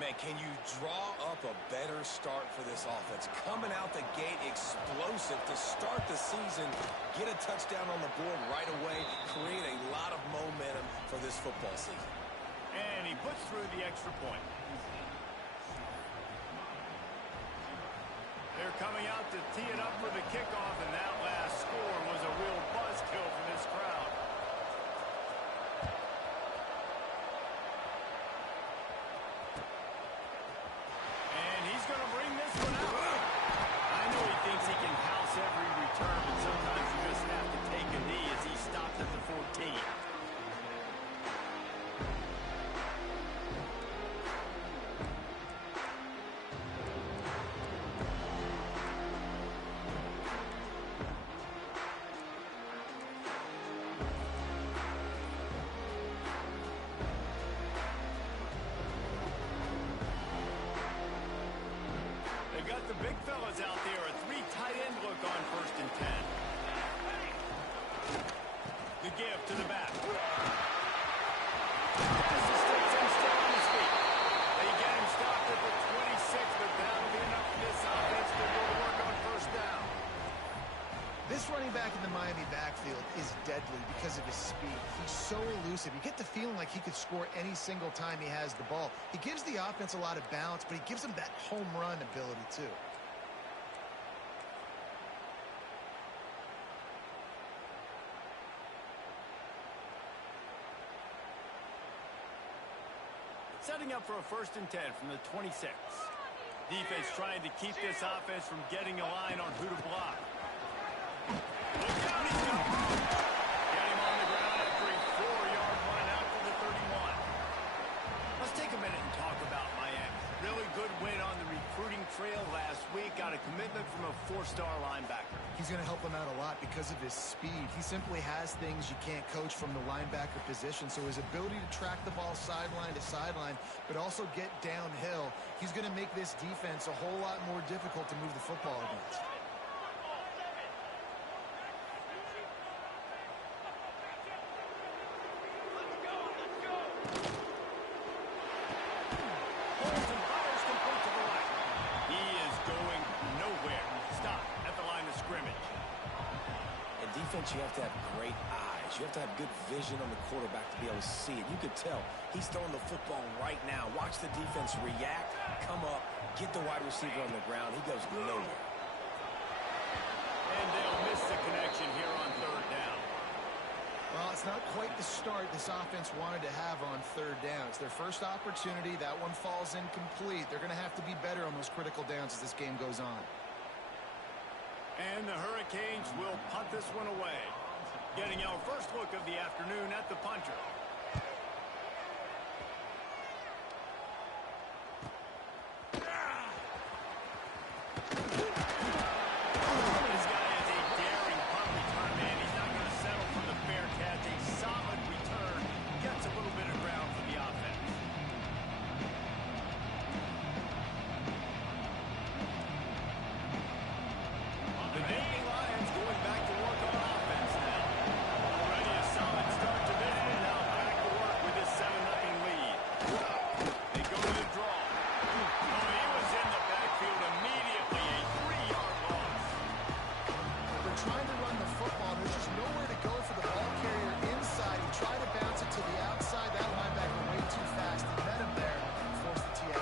Man, can you draw up a better start for this offense? Coming out the gate explosive to start the season, get a touchdown on the board right away, create a lot of momentum for this football season. And he puts through the extra point. They're coming out to tee it up for the kickoff, and that last score was a real buzzkill for this crowd. And he's going to bring this one out. I know he thinks he can house every return, but sometimes you just have to take a knee as he stopped at the 14. They've got the big fellas out there. A three tight end look on 1st and 10. The give to the back. Pass to Sticks and still on his feet. They get him stopped at the 26, but that'll be enough for this offense to go to work on 1st down. This running back in the Miami backfield is deadly because of his speed. He's so elusive. You get the feeling like he could score any single time he has the ball. He gives the offense a lot of balance, but he gives them that home run ability too. Setting up for a 1st and 10 from the 26. Defense trying to keep this offense from getting a line on who to block. Look out, he's got room. Get him on the ground after a 4-yard run out to the 31. Let's take a minute and talk about Miami. Really good win on the recruiting trail last week. Got a commitment from a 4-star linebacker. He's going to help them out a lot because of his speed. He simply has things you can't coach from the linebacker position. So his ability to track the ball sideline to sideline, but also get downhill, he's going to make this defense a whole lot more difficult to move the football against. You have to have great eyes. You have to have good vision on the quarterback to be able to see it. You could tell he's throwing the football right now. Watch the defense react, come up, get the wide receiver on the ground. He goes nowhere. And they'll miss the connection here on 3rd down. Well, it's not quite the start this offense wanted to have on 3rd down. It's their first opportunity. That one falls incomplete. They're going to have to be better on those critical downs as this game goes on. And the Hurricanes will punt this one away. Getting our first look of the afternoon at the punter. This guy is a daring punt return, man. He's not going to settle for the Bearcats. A solid return. Gets a little bit of ground for the offense. The Nittany Lions going back to work on offense now. Already a solid start to this one. Now back to work with his 7-0 lead. They go to the draw. Oh, he was in the backfield immediately. A 3-yard loss. They're trying to run the football. There's just nowhere to go for the ball carrier inside. He tried to bounce it to the outside. That linebacker way too fast. He met him there and forced the TFL.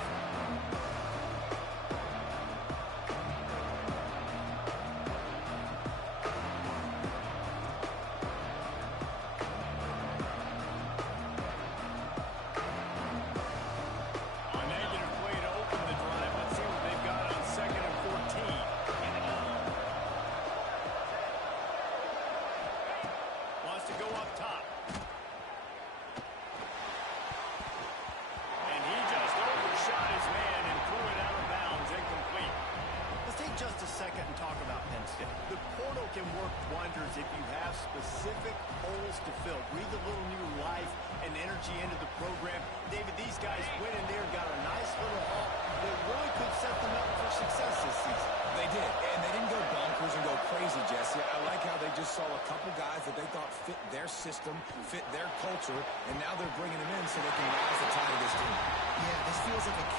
Can work wonders if you have specific holes to fill. Breathe a little new life and energy into the program. David, these guys went in there, got a nice little haul that really could set them up for success this season. They did, and they didn't go bonkers and go crazy, Jesse. I like how they just saw a couple guys that they thought fit their system, fit their culture, and now they're bringing them in so they can rise the tide of this team. Yeah, this feels like a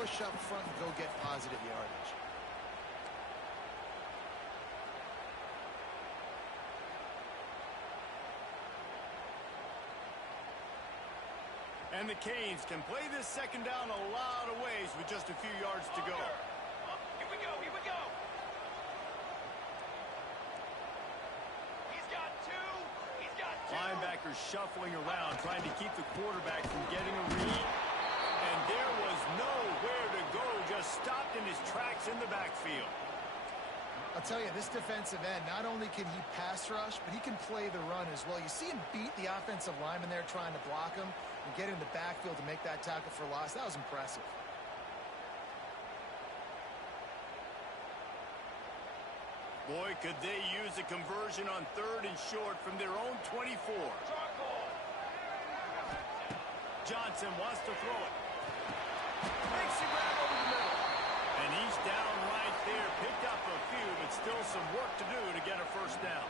push up front and go get positive yardage. And the Canes can play this second down a lot of ways with just a few yards to go. Here we go, here we go. He's got two. Linebackers shuffling around, trying to keep the quarterback from getting a read. And there was nowhere to go, just stopped in his tracks in the backfield. I'll tell you, this defensive end, not only can he pass rush, but he can play the run as well. You see him beat the offensive lineman there trying to block him and get in the backfield to make that tackle for loss. That was impressive. Boy, could they use a conversion on 3rd and short from their own 24. Johnson wants to throw it. Makes a grab over the middle. And he's down right there. Picked up a few, but still some work to do to get a first down.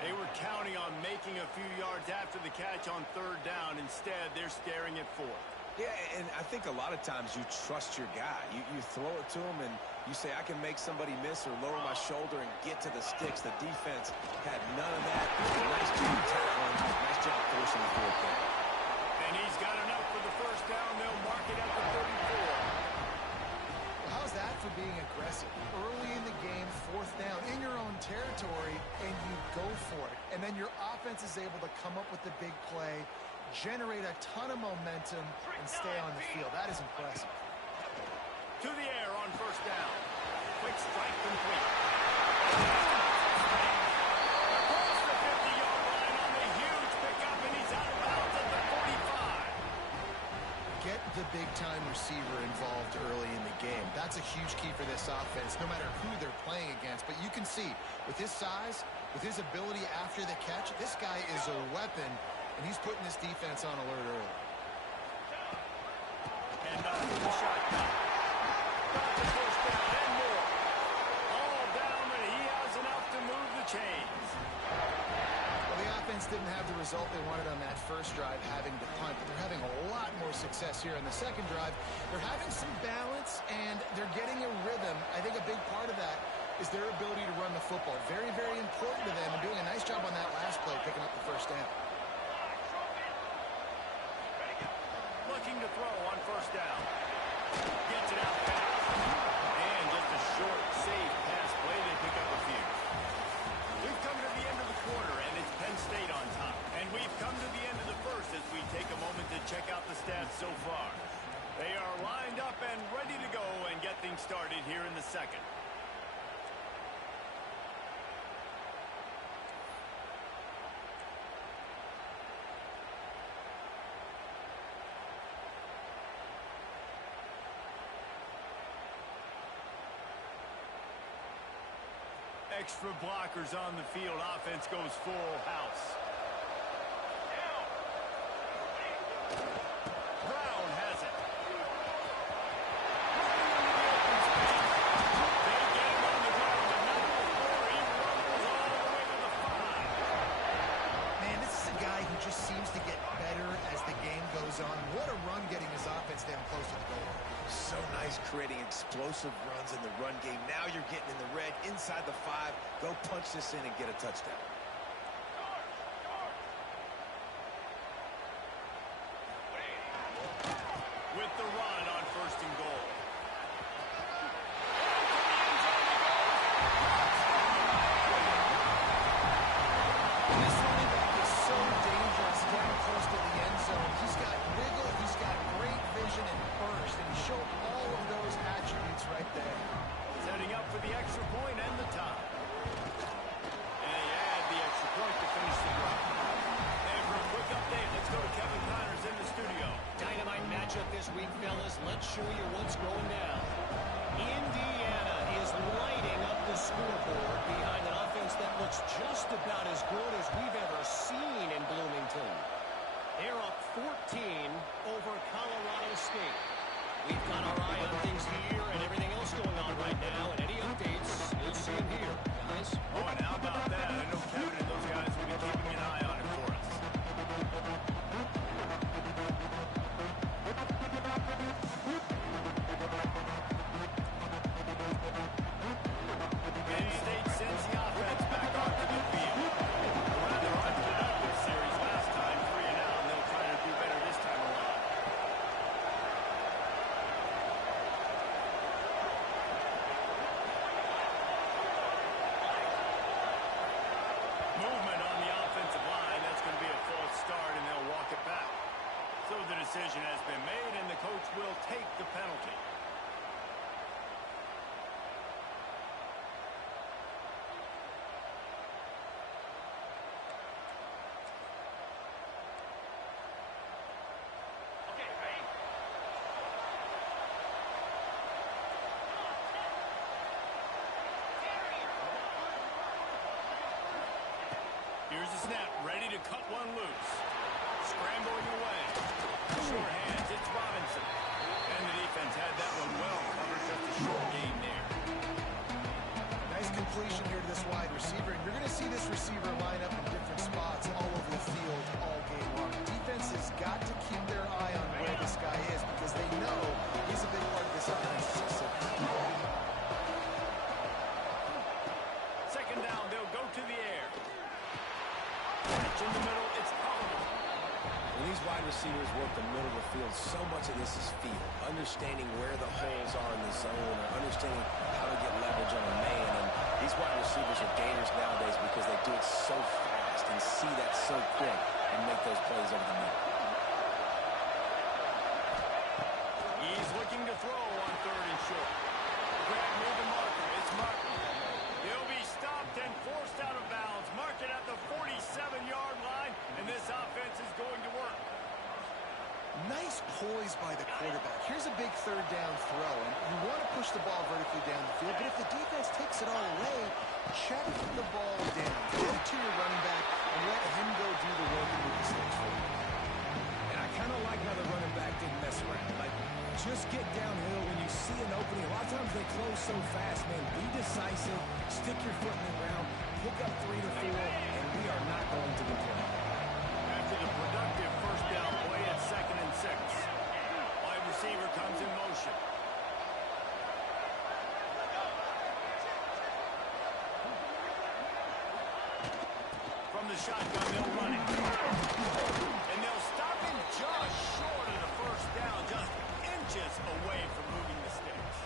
They were counting on making a few yards after the catch on 3rd down. Instead, they're staring at 4th. Yeah, and I think a lot of times you trust your guy. You throw it to him, and you say, I can make somebody miss or lower my shoulder and get to the sticks. The defense had none of that. Nice job tackling. Nice job forcing the 4th down. And he's got enough for the first down. They'll mark it at the 34. How's that for being aggressive? Early in the game, 4th down, in your own territory, and you go for it. And then your offense is able to come up with the big play, generate a ton of momentum, and stay on the field. That is impressive. To the air on first down. Quick strike complete. Across the 50-yard line on the huge pickup, and he's out of bounds at the 45. Get the big-time receiver involved early in the game. That's a huge key for this offense, no matter who they're playing against. But you can see, with his size, with his ability after the catch, this guy is a weapon, and he's putting this defense on alert early. And off to the shotgun. Got the first down and more. All down, and he has enough to move the chains. Well, the offense didn't have the result they wanted on that first drive, having to punt, but they're having a lot more success here in the second drive. They're having some balance, and they're getting a rhythm. I think a big part of that is their ability to run the football. Very, very important to them, and doing a nice job on that last play, picking up the first down. Looking to throw on first down. Gets it out fast. And just a short, safe pass play. They pick up a few. We've come to the end of the quarter, and it's Penn State on top. And we've come to the end of the first as we take a moment to check out the stats so far. They are lined up and ready to go and get things started here in the second. Extra blockers on the field. Offense goes full house. Brown has it. They get him on the ground, but not before he rumbles all the way to the 5. Man, this is a guy who just seems to get better as the game goes on. What a run getting his offense down close to the goal line. So nice creating explosive runs in the run game. Now you're getting in the red, inside the 5. Go punch this in and get a touchdown. With the run on first and goal. This running back is so dangerous down close to the end zone. He's got wiggle, he's got great vision and burst, and he showed all of those attributes right there. Setting up for the extra point and the tie. And he had the extra point to finish the drive. And for a quick update, let's go to Kevin Connors in the studio. Dynamite matchup this week, fellas. Let's show you what's going down. Indiana is lighting up the scoreboard behind an offense that looks just about as good as we've ever seen in Bloomington. They're up 14 over Colorado State. We've got our eye on things here and everything else going on right now, and any updates, you'll see them here, guys. Oh, and how about that? I know Kevin and those guys will be keeping an eye on it for us. cut one loose. Scrambling away. Sure hands, it's Robinson. And the defense had that one well covered. Just a short game there. Nice completion here to this wide receiver. And you're going to see this receiver line up in different spots all over the field all game long. Defense has got to keep their eye on where this guy is because they know he's a big part of this offense's success. Second down, they'll go to the air. Catch in the middle, it's Oliver. When these wide receivers work the middle of the field, so much of this is feel. Understanding where the holes are in the zone or understanding how to get leverage on a man. And these wide receivers are dangerous nowadays because they do it so fast and see that so quick and make those plays over the middle. He's looking to throw on 3rd and short. Grab near the marker, it's Martin. He'll be stopped and forced out of bounds. Mark it at the 47-yard line, and this offense is going to work. Nice poise by the quarterback. Here's a big 3rd down throw, and you want to push the ball vertically down the field, but if the defense takes it all away, check the ball down. Give it to your running back and let him go do the work and move the sticks for you. And I kind of like how the running back didn't mess around. Like, just get downhill when you see an opening. A lot of times they close so fast, man. Be decisive, stick your foot in the ground, pick up 3 to 4, and we are not going to complain. After the productive first down play at 2nd and 6. Wide receiver comes in motion. From the shotgun, they'll run it. And they'll stop him just short of the first down, just inches away from moving the sticks.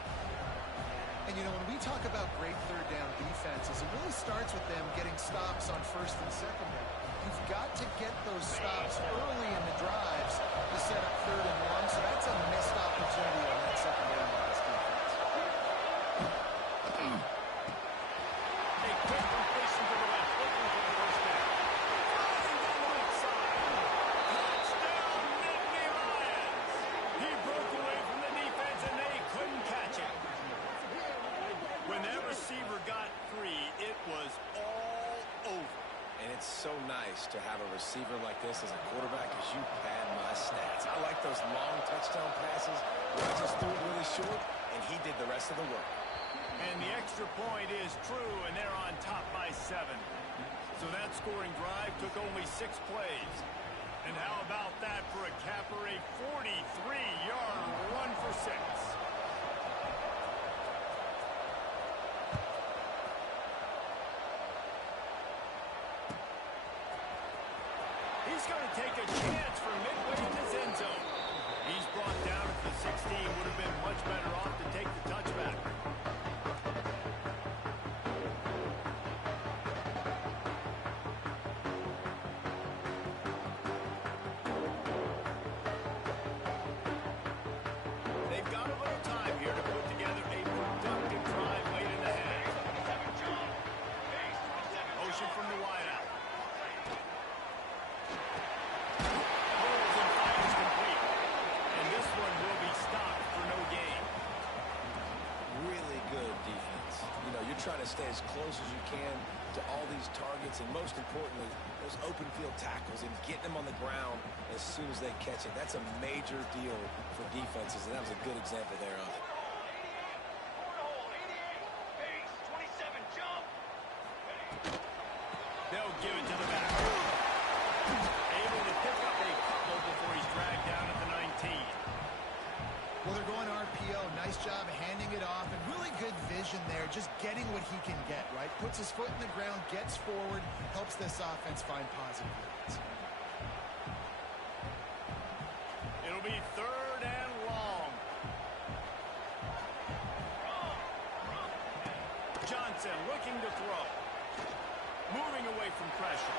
And, you know, when we talk about great 3rd down defenses, it really starts with them getting stops on 1st and 2nd down. You've got to get those stops early in the drives to set up 3rd and 1, so that's a missed opportunity on that 2nd down by this defense. A quick completion to the left, looking for the first down. Throwing down the right side. Touchdown, Nittany Lions. He broke away from the defense, and they couldn't catch it. When that receiver got free, it was all over. And it's so nice to have a receiver like this as a quarterback as you pad my stats. I like those long touchdown passes where I just threw it really short, and he did the rest of the work. And the extra point is true, and they're on top by 7. So that scoring drive took only 6 plays. And how about that for a capper, a 43-yard run for 6. He's going to take a chance from midway in his end zone. He's brought down at the 16. Would have been much better off to take the touchback. They've got a little time here to put together a productive drive late in the half. Motion from the wideout. Trying to stay as close as you can to all these targets, and most importantly, those open field tackles and getting them on the ground as soon as they catch it. That's a major deal for defenses, and that was a good example there of it. They'll give it to the back. Able to pick up a couple before he's dragged down at the 19. Well, they're going RPO. Nice job handing it off, and really good vision there, just getting what he can get, right? Puts his foot in the ground, gets forward, helps this offense find positive leads. It'll be 3rd and long. Johnson looking to throw. Moving away from pressure.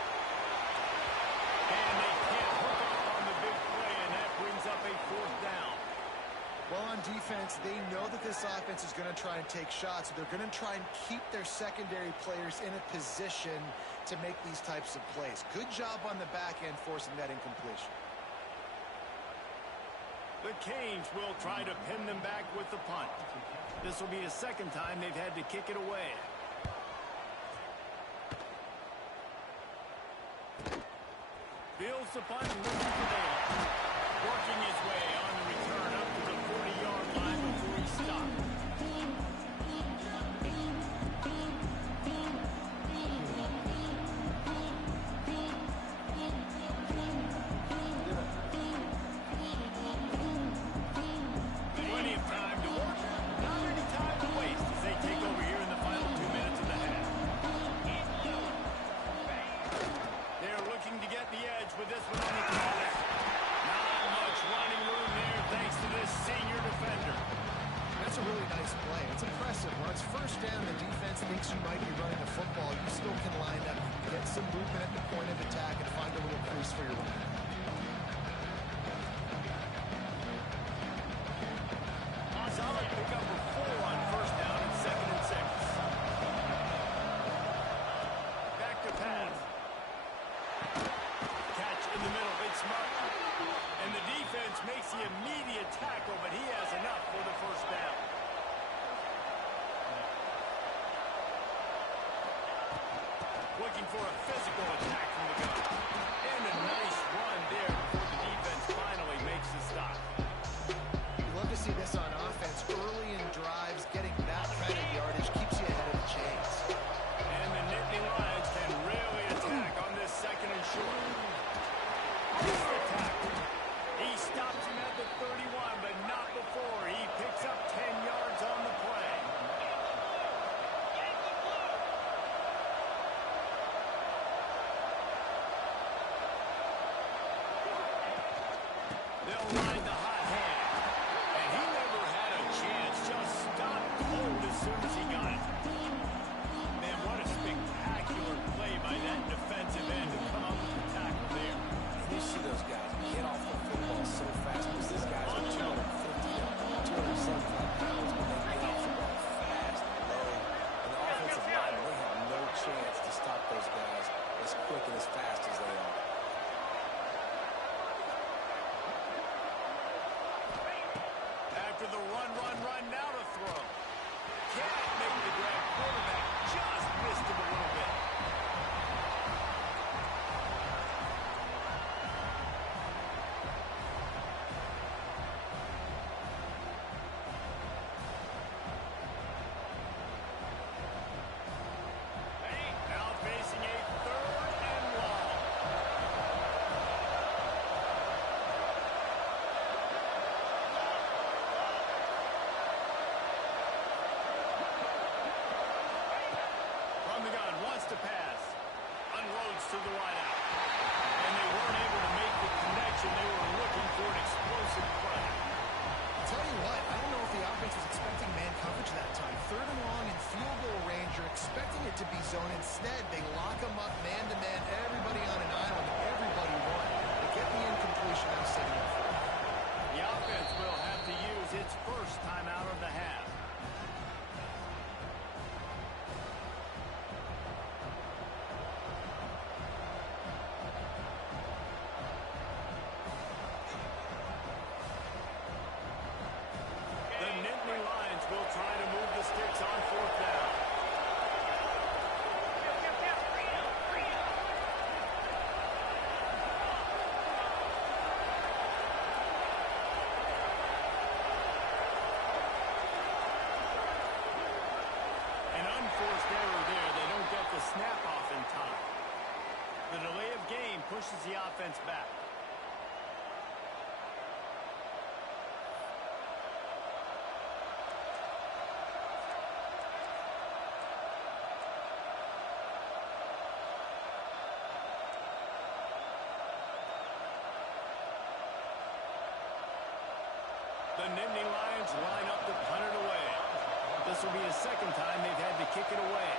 And they can't hook up on the big play, and that brings up a 4th down. Well, on defense, they know that this offense is going to try and take shots. They're going to try and keep their secondary players in a position to make these types of plays. Good job on the back end forcing that incompletion. The Canes will try to pin them back with the punt. This will be the 2nd time they've had to kick it away. the punt and looking for daylight. Working his way on the return up to the 40-yard line before he stopped. Plenty of time to work. Not any time to waste as they take over here in the final 2 minutes of the half. They're looking to get the edge with this one on the cross. Not much running room there thanks to this senior defender. That's a really nice play. It's impressive. When it's first down, the defense thinks you might be running the football. You still can line up, get some movement at the point of attack, and find a little crease for your runner. Solid pickup of 4 on first down and 2nd and 6. Back to pass. Catch in the middle. It's Martin. And the defense makes the immediate tackle, but he has enough for the first down. Looking for a physical attack from the gun. And a nice run there before the defense finally makes the stop. You love to see this on offense. Early in drives, getting that kind of yardage keeps you ahead of the chains. And the Nittany Lions can really attack on this 2nd and short. Here's the tackle. He stops him at the 31, but not before. He picks up 10 yards on the play. They'll ride the hot hand. And he never had a chance. Just stopped cold as soon as he got it. Man, what a spectacular play by that defensive end to come up with the tackle there. You see those guys get off the football so fast because these guys are 250 or 275 pounds, but they get off the ball fast, low. And the offensive line, they have no chance to stop those guys as quick and as fast as they are. After the run, now to throw. Can't make the grab. Quarterback just missed him a little bit. Now facing a 3rd and long. From the gun, wants to pass. Unloads to the wideout. And they weren't able to make the connection. They were looking for an explosive play. I'll tell you what, I don't know if the offense was expecting man coverage that time. 3rd and long in field goal range. You're expecting it to be zone. Instead, they lock them up man-to-man. Everybody on an island. Everybody won. They get the incompletion. I'm setting up for it. The offense will have to use its first timeout of the half. The Nittany Lions will try to move the sticks on 4th down. An unforced error there. They don't get the snap off in time. The delay of game pushes the offense back. The Nittany Lions line up to punt it away. This will be the 2nd time they've had to kick it away.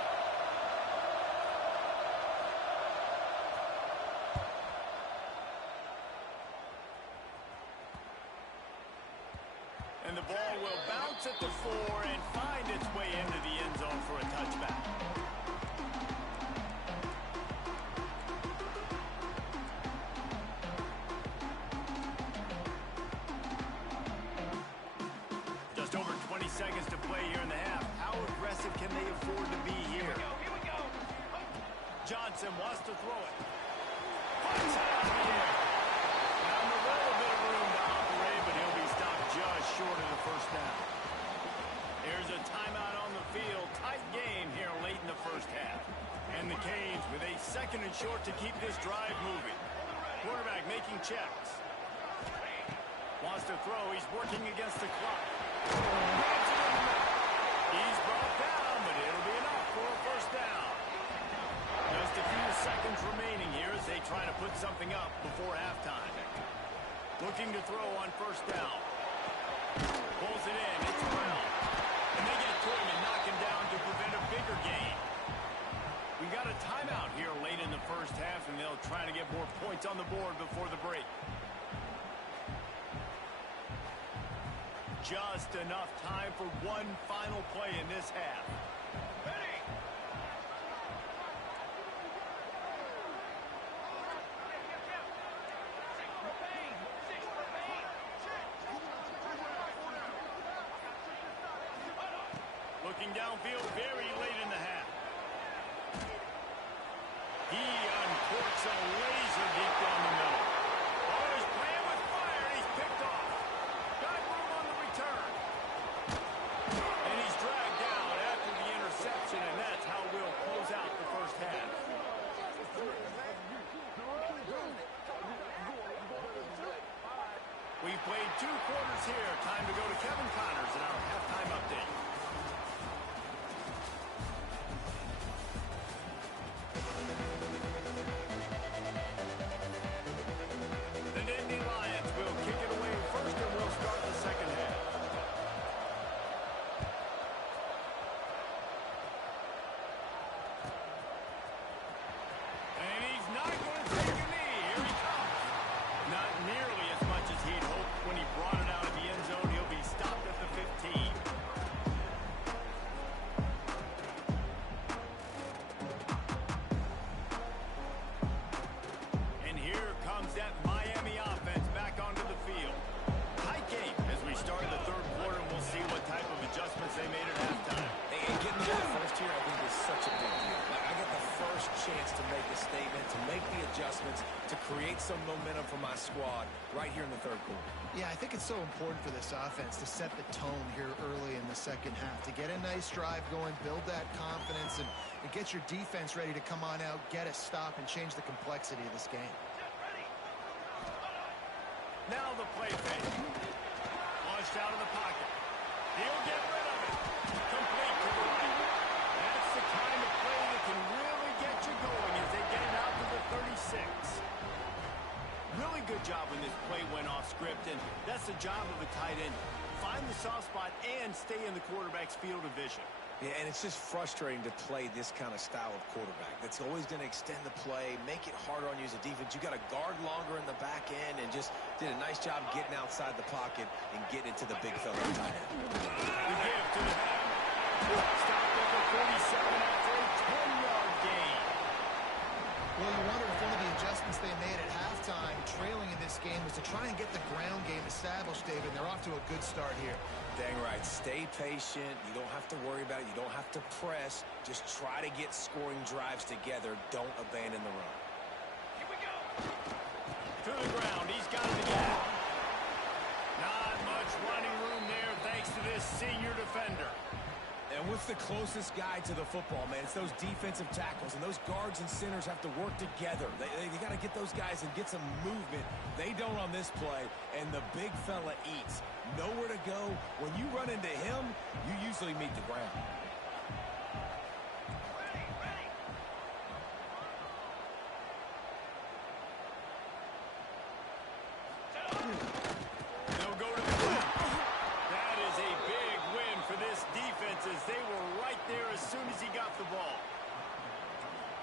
And the ball will bounce at the 4 and find its way into the end zone for a touchback. Just over 20 seconds to play here in the half. How aggressive can they afford to be here? Here we go. Johnson wants to throw it. Punts it out of the air. falling short to keep this drive moving. Quarterback making checks. Wants to throw. He's working against the clock. He's brought down, but it'll be enough for a first down. Just a few seconds remaining here as they try to put something up before halftime. Looking to throw on first down. Pulls it in. It's around. And they get to him and knock him down to prevent a bigger gain. We got a timeout here late in the first half, and they'll try to get more points on the board before the break. Just enough time for one final play in this half. Looking downfield very late in the half. He uncorks a laser deep down the middle. Oh, he's playing with fire, and he's picked off. Got room on the return. And he's dragged down after the interception, and that's how we'll close out the first half. We've played 2 quarters here. Time to go to Kevin Connors in our halftime update. To create some momentum for my squad right here in the third quarter. Yeah, I think it's so important for this offense to set the tone here early in the second half, to get a nice drive going, build that confidence, and get your defense ready to come on out, get a stop, and change the complexity of this game. Now the play fake. Launched out of the pocket. He'll get rid of it. Complete to the right. That's the kind of play that can really get you going as they get it out to the 36. Really good job when this play went off script, and that's the job of a tight end. Find the soft spot and stay in the quarterback's field of vision. Yeah, and it's just frustrating to play this kind of style of quarterback. That's always going to extend the play, make it harder on you as a defense. You got to guard longer in the back end, and just did a nice job getting outside the pocket and getting into the big fella tight end. The give to the half. Stopped at the 47 after a 10-yard gain. Well, you wonder if one of the adjustments they made at halftime, trailing in this game, was to try and get the ground game established, David. They're off to a good start here. Dang right. Stay patient. You don't have to worry about it. You don't have to press. Just try to get scoring drives together. Don't abandon the run. Here we go. To the ground. He's got it again. Not much running room there thanks to this senior defender. And what's the closest guy to the football, man? It's those defensive tackles, and those guards and centers have to work together. They got to get those guys and get some movement. They don't on this play, and the big fella eats. Nowhere to go. When you run into him, you usually meet the ground. They'll go to the ground. That is a big win for this defense as they were right there as soon as he got the ball.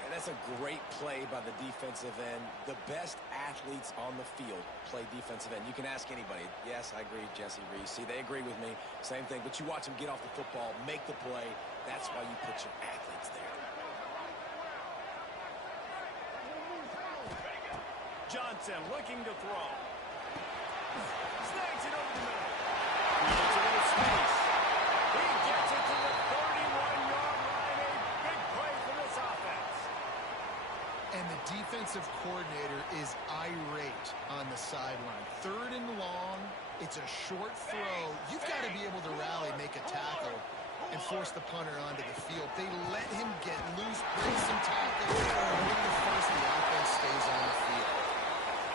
And that's a great play by the defensive end. The best athletes on the field play defensive end. You can ask anybody. Yes, I agree, Jesse Reese. See, they agree with me. Same thing. But you watch them get off the football, make the play. That's why you put your athletes there. Johnson looking to throw. Snags it over the middle. Creates a little space. He gets it to the 31-yard line. A big play for this offense. And the defensive coordinator is irate on the sideline. 3rd and long. It's a short throw. You've got to be able to rally, make a tackle. and force the punter onto the field. They let him get loose, break some tackles, make the first, the offense stays on the field.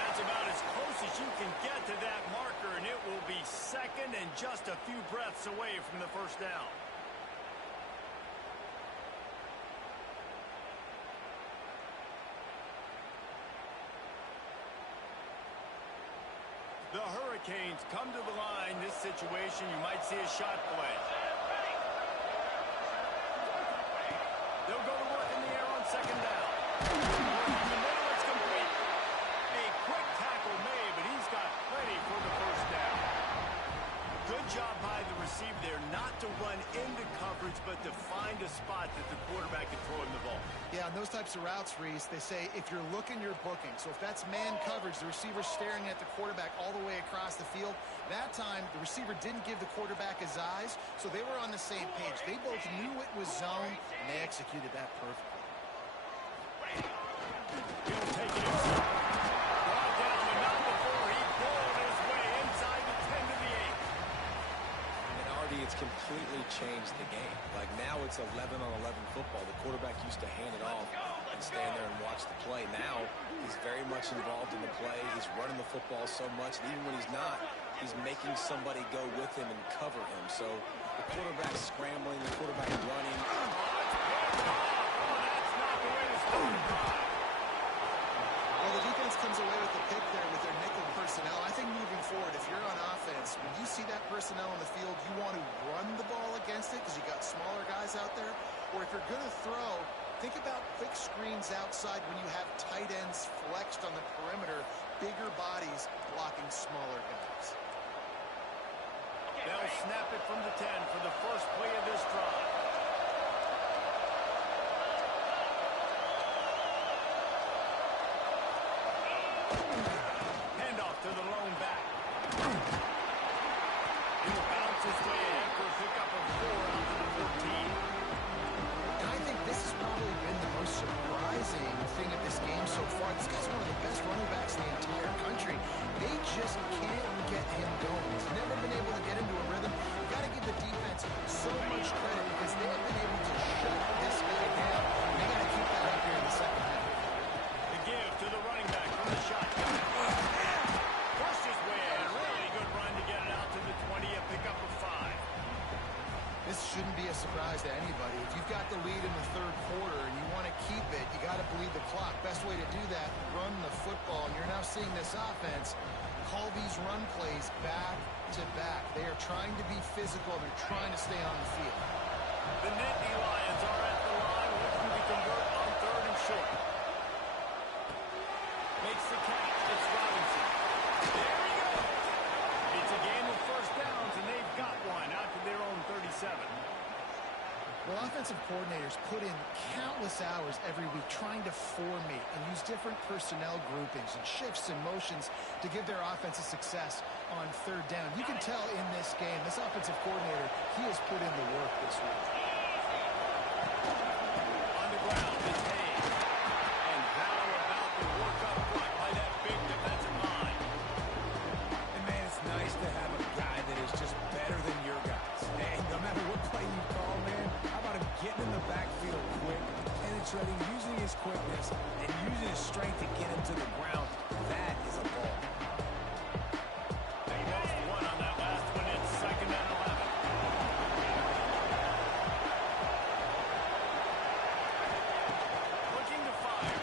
That's about as close as you can get to that marker, and it will be second and just a few breaths away from the first down. The Hurricanes come to the line. This situation, you might see a shot play. They'll go to work in the air on second down. In the middle, it's complete. A quick tackle made, but he's got plenty for the first down. Good job by the receiver there, not to run into coverage, but to find a spot that the quarterback can throw him the ball. Yeah, on those types of routes, Reese, they say if you're looking, you're booking. So if that's man coverage, the receiver's staring at the quarterback all the way across the field. That time, the receiver didn't give the quarterback his eyes, so they were on the same page. They both knew it was zone, and they executed that perfectly. He'll take it inside. Brought down the not before he pulled his way inside the 10 to the 8. And Artie, it's completely changed the game. Like now it's 11-on-11 football. The quarterback used to hand it off and stand there and watch the play. Now he's very much involved in the play. He's running the football so much, and even when he's not, he's making somebody go with him and cover him. So the quarterback's scrambling, the quarterback running. That's not the way to start the drive. Well, the defense comes away with the pick there with their nickel personnel. I think moving forward, if you're on offense, when you see that personnel on the field, you want to run the ball against it because you got smaller guys out there. Or if you're going to throw, think about quick screens outside when you have tight ends flexed on the perimeter, bigger bodies blocking smaller guys. They'll snap it from the 10 for the first play of this drive. Handoff to the lone back. He'll bounce his way in for a pickup of 4 out to the 14. And I think this has probably been the most surprising thing of this game so far. This guy's one of the best running backs in the entire country. They just can't get him going. He's never been able to get into a rhythm. You got to give the defense so much credit because they have been able to shut this guy down. And they got to keep that up here in the second half. The give to the running back from the shotgun. Pushed his way in. Really good run to get it out to the 20, a pickup of 5. This shouldn't be a surprise to anybody. If you've got the lead in the third quarter and you want to keep it, you got to bleed the clock. Best way to do that, run the football. And you're now seeing this offense call these run plays back to back. They are trying to be physical. They're trying to stay on the field. The Nittany Lions are at the line, looking to convert on 3rd and short. Makes the catch. It's Robinson. There he goes. It's a game of first downs, and they've got one out to their own 37. Well, offensive coordinators put in countless hours every week trying to formate and use different personnel groupings and shifts and motions to give their offensive success on 3rd down. You can tell in this game, this offensive coordinator, he has put in the work this week. On the ground, it's Hayes. And how about the work up front by that big defensive line? And man, it's nice to have a guy that is just better than your guys. And no matter what play you call, man, how about him getting in the backfield quick, penetrating, using his quickness, and using his strength to get him to the ground. That is a ball. They lost one on that last one. It's 2nd and 11. Looking to fire.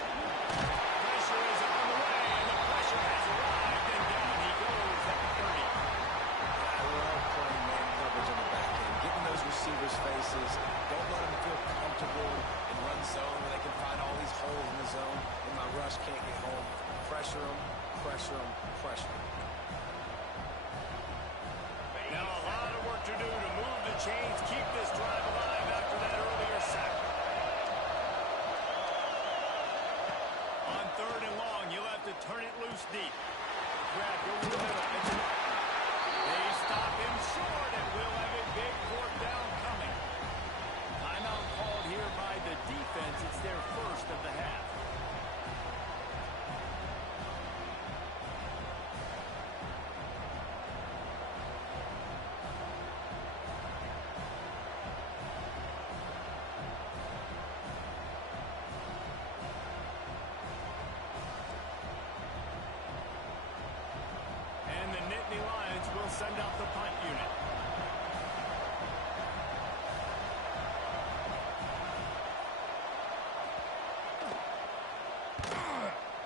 Pressure is on the way, and the pressure has arrived, and down he goes at the 30. I love playing man coverage on the back end, getting those receivers' faces. Don't let them feel comfortable in run zone where they can find all these holes in the zone and my rush can't get home.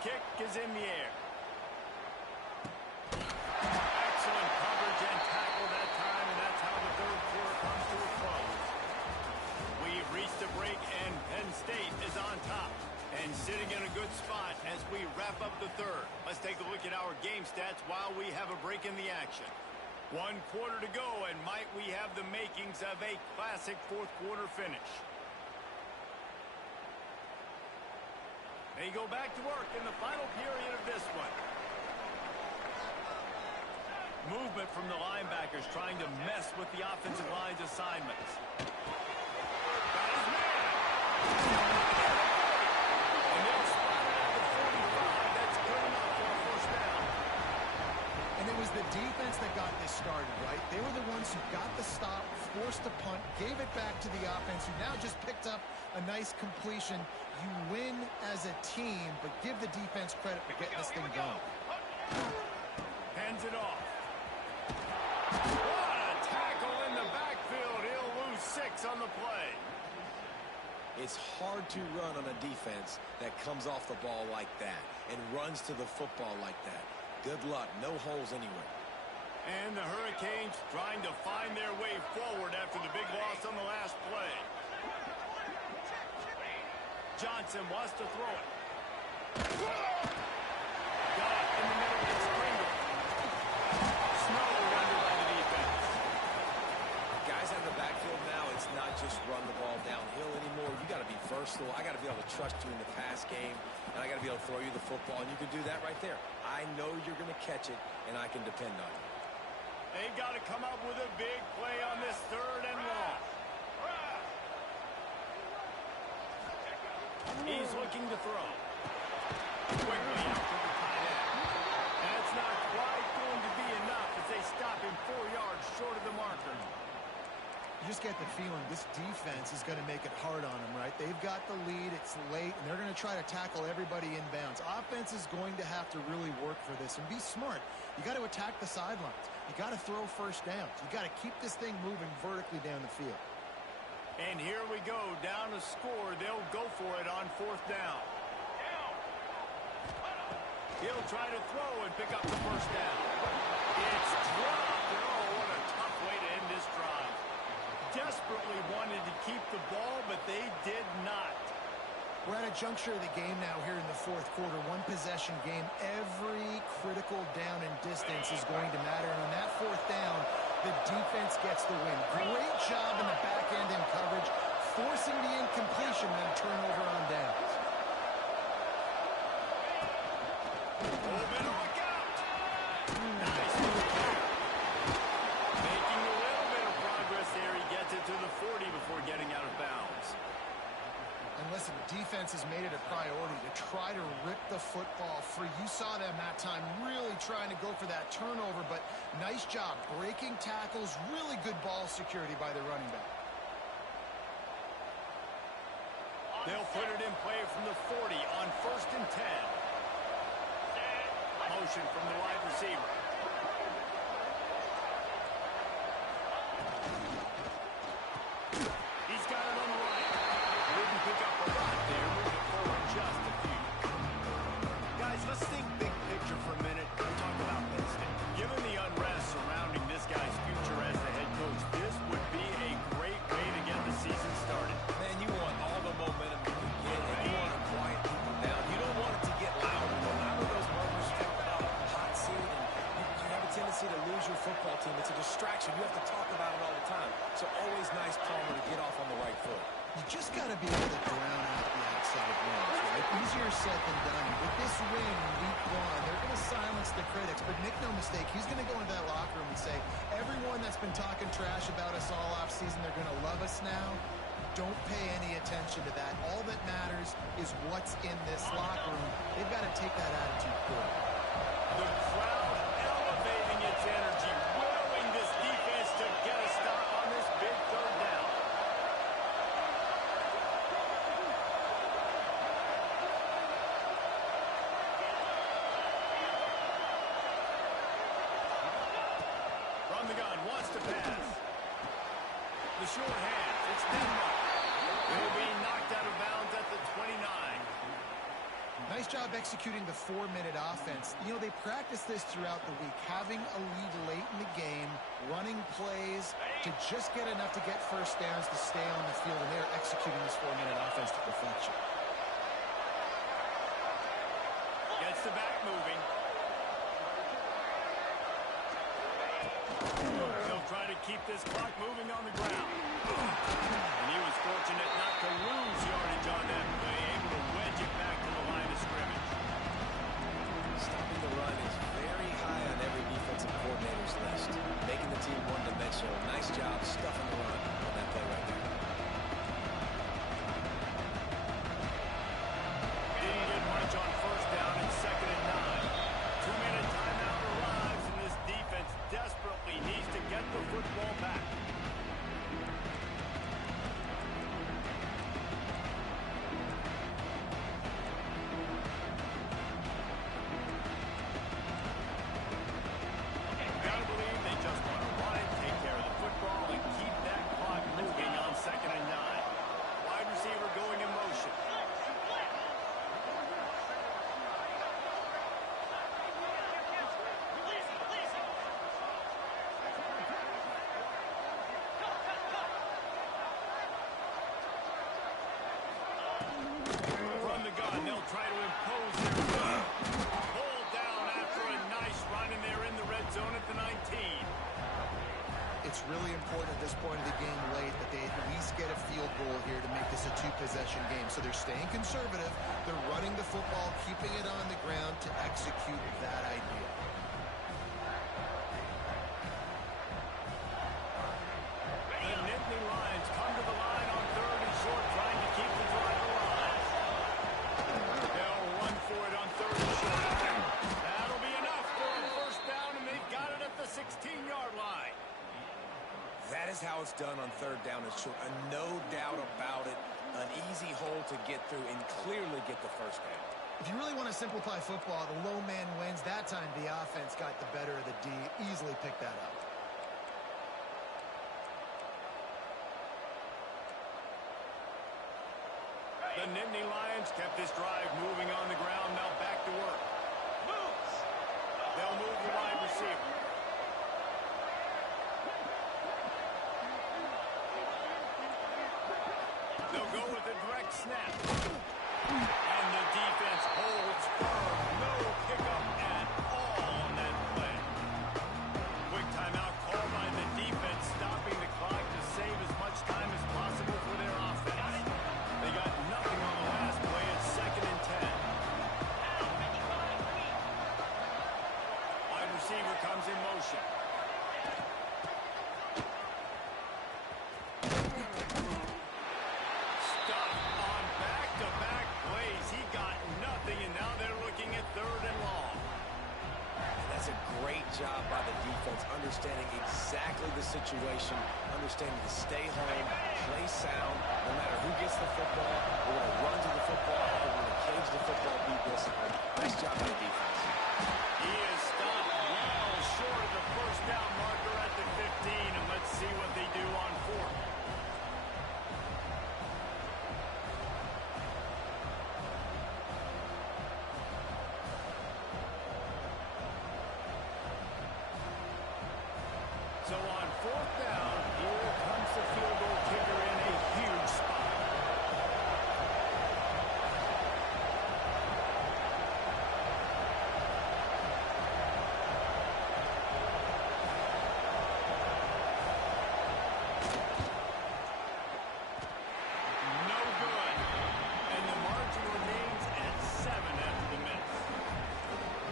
kick is in the air. Excellent coverage and tackle that time, and that's how the third quarter comes to a close. We've reached a break, and Penn State is on top and sitting in a good spot as we wrap up the third. Let's take a look at our game stats while we have a break in the action. 1 quarter to go, and might we have the makings of a classic fourth quarter finish. They go back to work in the final period of this one. Movement from the linebackers trying to mess with the offensive line's assignments. Got his man. And they'll spot it at the 45. That's good enough for a first down. And it was the defense that got this started, right? They were the ones who got the stop, forced the punt, gave it back to the offense, who now just picked up a nice completion. You win as a team, but give the defense credit for getting this thing going. Hands it off. What a tackle in the backfield. He'll lose 6 on the play. It's hard to run on a defense that comes off the ball like that and runs to the football like that. Good luck. No holes anywhere. And the Hurricanes trying to find their way forward after the big loss on the last play. Johnson wants to throw it. Got it in the middle of the scramble. Snowed under by the defense. Guys out of the backfield now, it's not just run the ball downhill anymore. You got to be versatile. I got to be able to trust you in the pass game, and I got to be able to throw you the football, and you can do that right there. I know you're going to catch it, and I can depend on you. They've got to come up with a big play on this 3rd and long. He's looking to throw. Quickly out to the tight end. And it's not quite going to be enough as they stop him 4 yards short of the marker. You just get the feeling this defense is going to make it hard on them, right? They've got the lead, it's late, and they're going to try to tackle everybody inbounds. Offense is going to have to really work for this and be smart. You got to attack the sidelines. You got to throw first downs. You got to keep this thing moving vertically down the field. And here we go, down to score. They'll go for it on 4th down. He'll try to throw and pick up the first down. It's dropped. Oh, what a tough way to end this drive. Desperately wanted to keep the ball, but they did not. We're at a juncture of the game now here in the 4th quarter. One possession game. Every critical down and distance is going to matter. And on that 4th down, the defense gets the win. Great job in the back end in coverage, forcing the incompletion and turnover on downs. Oh, better look out. Nice move. Making a little bit of progress there. He gets it to the 40 before getting out of bounds. And listen, defense has made it a priority to try to rip the football free. You saw them that time really trying to go for that turnover, but nice job breaking tackles. Really good ball security by the running back. They'll put it in play from the 40 on 1st and 10. Motion from the wide receiver. He's got it on the right. Didn't pick up a lot there. Moving forward just a few. Guys, let's think big picture for a minute and talk about Penn State. Given the unrest surrounding this guy's future as the head coach, this would be a great way to get the season started. Man, you want all the momentum you can get, and you want to quiet people down. You don't want it to get loud. Remember those moments you talk about hot seat, and you have a tendency to lose your football team. It's a distraction. You have to talk about it all the time. So always nice, Palmer, to get off on the right foot. You just got to be able to drown out the outside noise, right? Easier said than done. With this win in week 1, they're going to silence the critics. But make no mistake, he's going to go into that locker room and say, everyone that's been talking trash about us all offseason, they're going to love us now. Don't pay any attention to that. All that matters is what's in this locker room. They've got to take that attitude forward. The crowd elevating its energy, willing this defense to get a stop on this big 3rd down. From the gun, wants to pass. The short hands, it's Denmark. He'll be knocked out of bounds at the 29. Nice job executing the 4-minute offense. You know, they practice this throughout the week, having a lead late in the game, running plays to just get enough to get first downs to stay on the field, and they're executing this 4-minute offense to perfection. Gets the back moving. They'll try to keep this clock moving on the ground. And he was fortunate not to lose yardage on that play, able to wedge it back to the line of scrimmage. Stopping the run is very high on every defensive coordinator's list. Making the team one-dimensional. Nice job stuffing the run on that play right there. Didn't get much on first down and 2nd and 9. 2-minute timeout arrives, and this defense desperately needs to get the football back. Gotta believe they just want to run it, take care of the football, and keep that clock moving on 2nd and 9. Wide receiver going in motion. From the gun, they'll try to impose their will. Pulled down after a nice run, and they're in the red zone at the 19. It's really important at this point of the game late that they at least get a field goal here to make this a 2-possession game. So they're staying conservative. They're running the football, keeping it on the ground to execute that idea. The Nittany Lions come to the line on 3rd and short, trying to keep the drive alive. They'll run for it on 3rd and short. That'll be enough for a first down, and they've got it at the 16-yard line. That is how it's done on 3rd down and short. No doubt about it. An easy hole to get through and clearly get the first down. If you really want to simplify football, the low man wins. That time the offense got the better of the D. Easily picked that up. The Nittany Lions kept this drive moving on the ground. Now back to work. Moves. They'll move the wide receiver. They'll go with a direct snap. And the defense holds firm. No pickup at all on that play. Quick timeout called by the defense, stopping the clock to save as much time as possible for their offense. They got nothing on the last play. It's 2nd and 10. Wide receiver comes in motion. Stuck on back-to-back plays. He got nothing, and now they're looking at 3rd and long. That's a great job by the defense, understanding exactly the situation, understanding to stay home, play sound. No matter who gets the football, we're going to run to the football, we're going to cage the football, be disciplined. Nice job by the defense. He is stopped well short of the first down marker at the 15, and let's see what they do on 4th. So on 4th down, here comes the field goal kicker in a huge spot. No good. And the margin remains at 7 after the miss.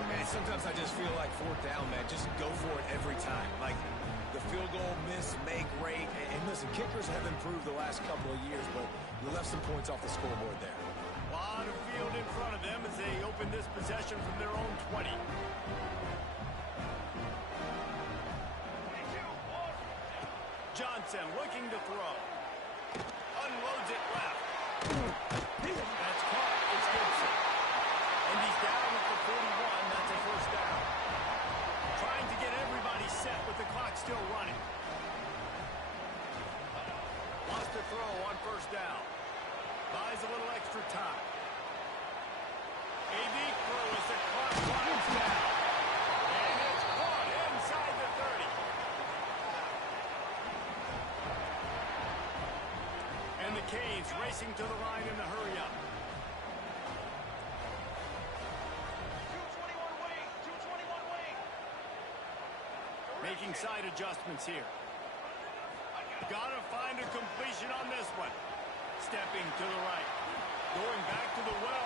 Man, sometimes I just feel like 4th down, man. Just go for it every time. Like the field goal miss, make rate. And listen, kickers have improved the last couple of years, but you left some points off the scoreboard there. A lot of field in front of them as they open this possession from their own 20. Johnson looking to throw. Unloads it left. That's caught. It's Gibson. And he's down at the 41. That's a first down. Trying to get everybody set with the clock still running. Lost a throw on first down. Buys a little extra time. A deep throw as the clock winds down. And it's caught inside the 30. And the Canes racing to the line in the hurry-up. 221 wing. 221 wing. Making side adjustments here. Got to find a completion on this one. Stepping to the right. Going back to the well.